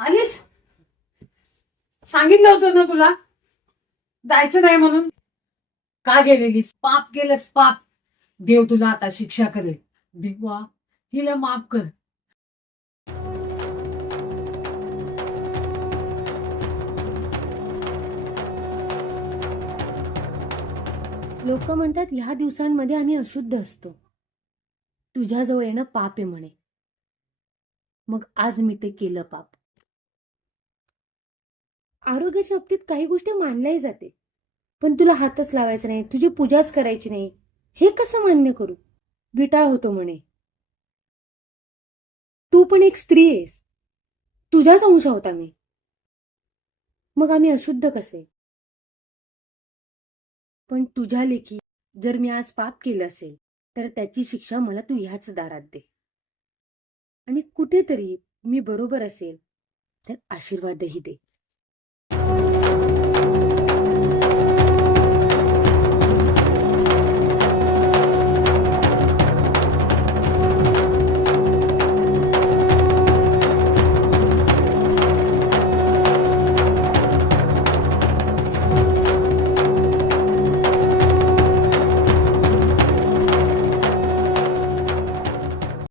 आलीस? सांगितलं होतं ना तुला? जायचं नाही म्हणून? का गेलेलीस? पाप केलंस पाप. देव तुला आता शिक्षा करेल. देवा हिला माफ कर. लोक म्हणतात ह्या दिवसांमध्ये आम्ही अशुद्ध असतो. तुझ्याजवळ येणं पाप आहे म्हणे. मग आज मी ते केलं पाप. आरोग्याच्या बाबतीत काही गोष्टी मानल्याही जाते. पण तुला हातच लावायचा नाही तुझी पूजाच करायची नाही हे कसं मान्य करू? विटाळ होतो म्हणे. तू पण एक स्त्री आहेस. तुझ्याच अंश होता मी मग आम्ही अशुद्ध कसे? पण तुझ्या लेखी जर मी आज पाप केलं असेल तर त्याची शिक्षा मला तू ह्याच दारात दे. आणि कुठेतरी मी बरोबर असेल तर आशीर्वादही दे.